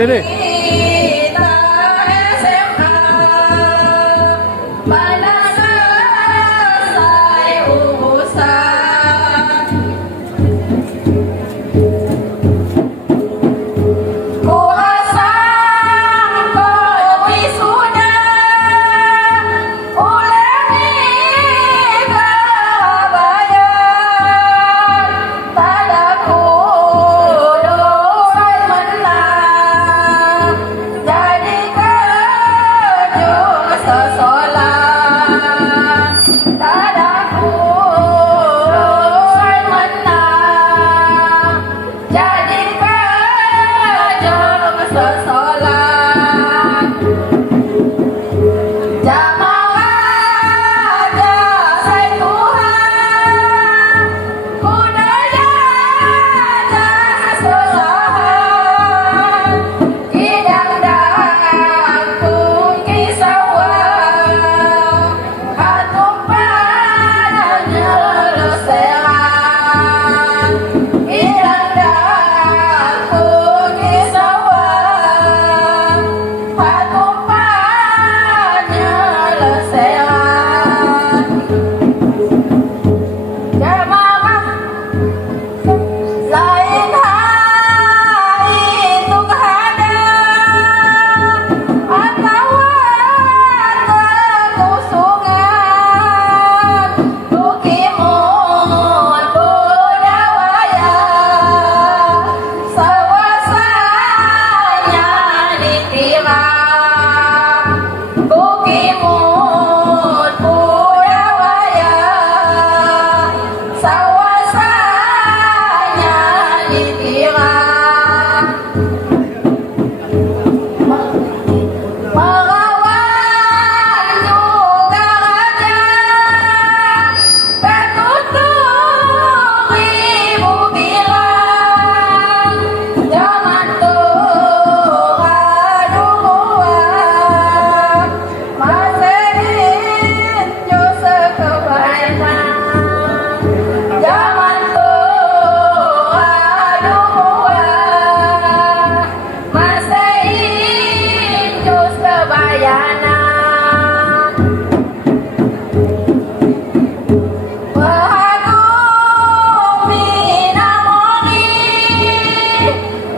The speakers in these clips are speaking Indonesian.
Dede. Kita SMA pada selesai urusan kuasa kopi sudah ulangi kebayan tadaku doai menang jadi kejung sesolan tadaku doai menang jadi kejung sesolan jamaah jasai Tuhan budaya jasolahan kidang dangkung kisawang katumpan nyelesean kidang dangkung kisawang katumpan nyelesean jamaah lain hari itu ada atau kekusungan tukimun budaya sawasanya ditilang tukimun budaya sawasanya ditilang melawan juga raja tertutup ribu bilang zaman Tuhan duluan Masehin Yusuf kebaikan zaman Tuhan duluan Masehin Yusuf kebayanan Wahagumi namoni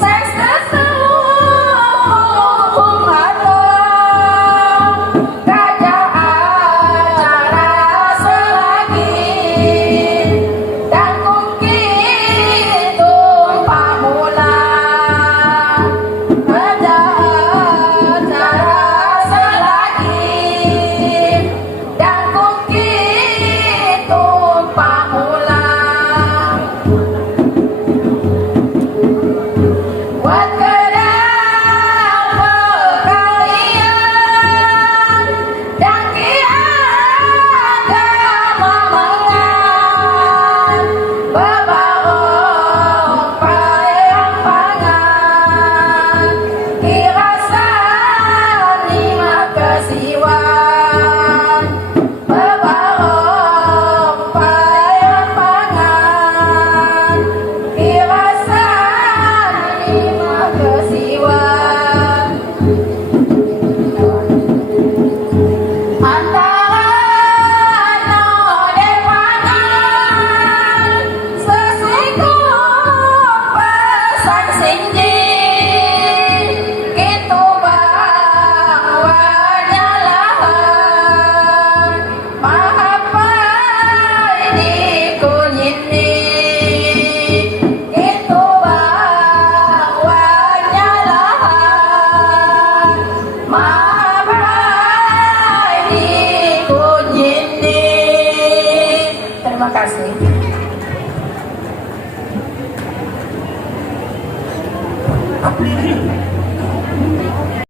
seks tersebut hatong gajah acara selagi dan mungkin tumpah mula gajah acara selagi dan mungkin tumpah mula buat kedang perkalian dan kiagama mengan bebarong payang pangan kirasan lima kesiwan bebarong payang pangan kirasan lima kesiwan antara node pangan sesinggung pesan sinji itu bawanya lahan mahapai di kunyini itu bawanya lahan mahapai di kunyini. Terima kasih.